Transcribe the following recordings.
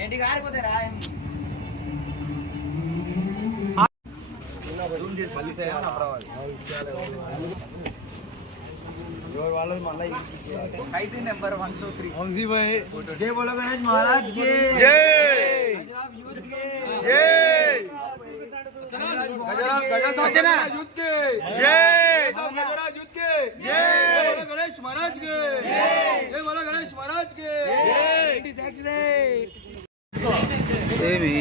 ఏంటి కారిపోతారా नंबर 1 2 3 जी भाई जय बोलो गणेश महाराज की जय यूथ के जय गजराज यूथ के जय गजराज यूथ के जय बोलो गणेश महाराज के जय बोलो गणेश महाराज के जय ఏమి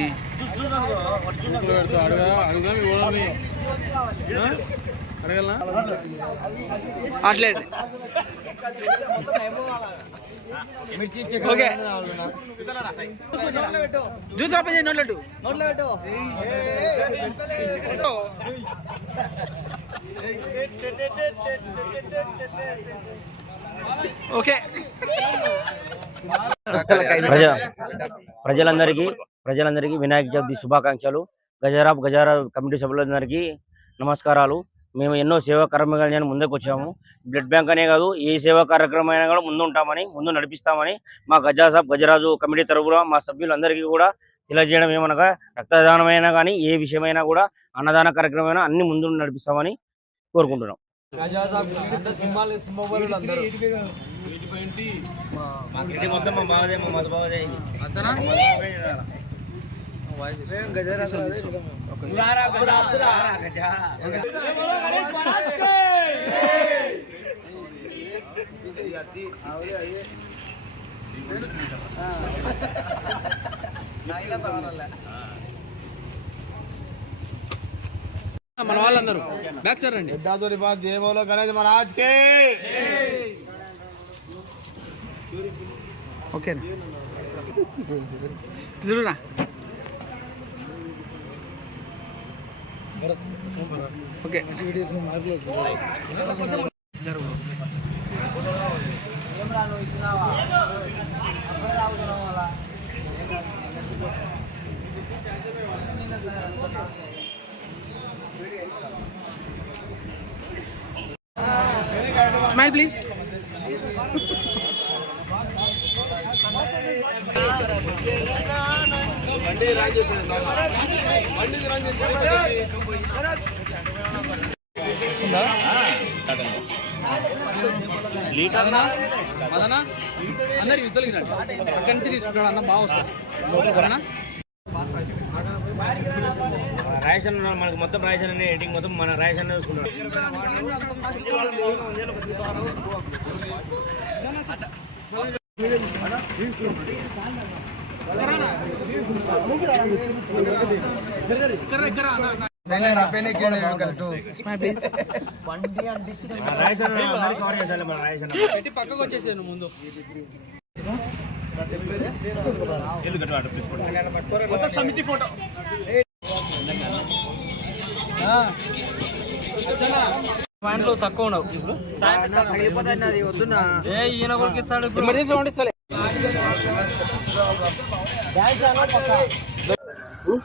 అడగలనా అట్లే ఓకే జ్యూస్ ఓపెన్ చేయి నోట్లో ఓకే ప్రజలందరికీ వినాయక చవితి శుభాకాంక్షలు. గజరా కమిటీ సభ్యులందరికీ నమస్కారాలు. మేము ఎన్నో సేవా కార్యక్రమాలు ముందుకు వచ్చాము. బ్లడ్ బ్యాంక్ అనే కాదు, ఏ సేవా కార్యక్రమం అయినా కూడా ముందు నడిపిస్తామని మా గజరాజు కమిటీ తరఫున మా సభ్యులందరికీ కూడా తెలియజేయడం ఏమనగా, రక్తదానమైనా కానీ ఏ విషయమైనా కూడా అన్నదాన కార్యక్రమమైనా అన్ని ముందు నడిపిస్తామని కోరుకుంటున్నాం. మన వాళ్ళందరూ బ్యాక్ సార్ అండి. జై బోలో గణేష్ మహారాజ్ కే ఓకేనా చూడరా ఓకే స్మైల్ ప్లీజ్. మదనా అందరికి తొలగినట్టు అక్కడి నుంచి తీసుకుంటాడు అన్న బాగా వస్తుంది. రేషన్ మనకు మొత్తం రేషన్ అనే ఎడిటింగ్ మొత్తం మన రేషన్ చూసుకుంటాం. పక్కకు వచ్చేసాను ముందు సమితి ఫోటో పాయింట్లు తక్కువ ఉండవు. ఇప్పుడు ఈయన కొడుకు ఇస్తాడు. ఎమర్జెన్సీ పండిస్తలే.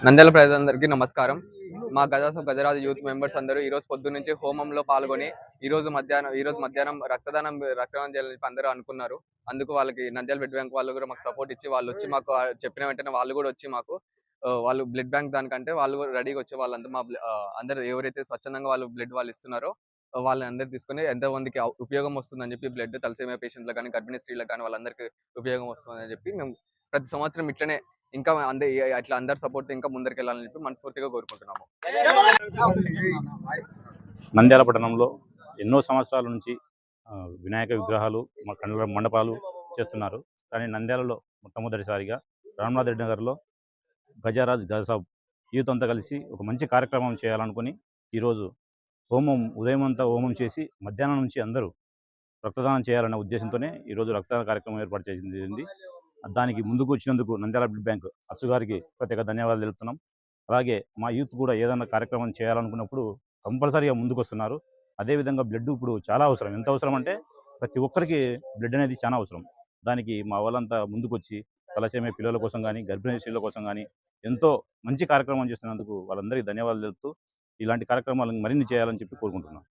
నంద్యాల ప్రజలందరికీ నమస్కారం. మా గజరాజు యూత్ మెంబర్స్ అందరూ ఈ రోజు పొద్దు నుంచి హోమంలో పాల్గొని ఈ రోజు మధ్యాహ్నం రక్తదానం చేయాలని అందరూ అనుకున్నారు. అందుకు వాళ్ళకి నంద్యాల బ్లడ్ బ్యాంక్ వాళ్ళు కూడా మాకు సపోర్ట్ ఇచ్చి వాళ్ళు వచ్చి మాకు చెప్పిన వెంటనే వాళ్ళు కూడా వచ్చి మాకు వాళ్ళు బ్లడ్ బ్యాంక్ దానికంటే వాళ్ళు కూడా రెడీగా వచ్చి వాళ్ళంతా మా అందరు ఎవరైతే స్వచ్ఛందంగా వాళ్ళు బ్లడ్ వాళ్ళు ఇస్తున్నారో వాళ్ళని అందరు తీసుకుని ఎంతమందికి ఉపయోగం వస్తుందని చెప్పి బ్లడ్ తలసేమియా పేషెంట్లకు కానీ గర్భిణీ స్త్రీలకు కానీ వాళ్ళందరికీ ఉపయోగం వస్తుందని చెప్పి మేము ప్రతి సంవత్సరం ఇట్లనే ఇంకా అట్లా అందరి సపోర్ట్ ఇంకా ముందరికి వెళ్ళాలని చెప్పి మనస్ఫూర్తిగా కోరుకుంటున్నాము. నంద్యాల పట్టణంలో ఎన్నో సంవత్సరాల నుంచి వినాయక విగ్రహాలు మండపాలు చేస్తున్నారు. కానీ నంద్యాలలో మొట్టమొదటిసారిగా రామనాథ్ రెడ్డి నగర్లో గజసాబ్ యూత్ అంతా కలిసి ఒక మంచి కార్యక్రమం చేయాలనుకుని ఈరోజు ఉదయం అంతా హోమం చేసి మధ్యాహ్నం నుంచి అందరూ రక్తదానం చేయాలనే ఉద్దేశంతోనే ఈరోజు రక్తదాన కార్యక్రమం ఏర్పాటు చేసింది. దానికి ముందుకు వచ్చినందుకు నంద్యాల బ్లడ్ బ్యాంక్ అచ్చు గారికి ప్రత్యేక ధన్యవాదాలు తెలుపుతున్నాం. అలాగే మా యూత్ కూడా ఏదైనా కార్యక్రమం చేయాలనుకున్నప్పుడు కంపల్సరీగా ముందుకు వస్తున్నారు. అదేవిధంగా బ్లడ్ ఇప్పుడు చాలా అవసరం. ఎంత అవసరం అంటే ప్రతి ఒక్కరికి బ్లడ్ అనేది చాలా అవసరం. దానికి మా వాళ్ళంతా ముందుకొచ్చి తలసేమియా పిల్లల కోసం కానీ గర్భిణీ స్త్రీల కోసం కానీ ఎంతో మంచి కార్యక్రమం చేస్తున్నందుకు వాళ్ళందరికీ ధన్యవాదాలు తెలుపుతూ ఇలాంటి కార్యక్రమాలను మరిన్ని చేయాలని చెప్పి కోరుకుంటున్నాం.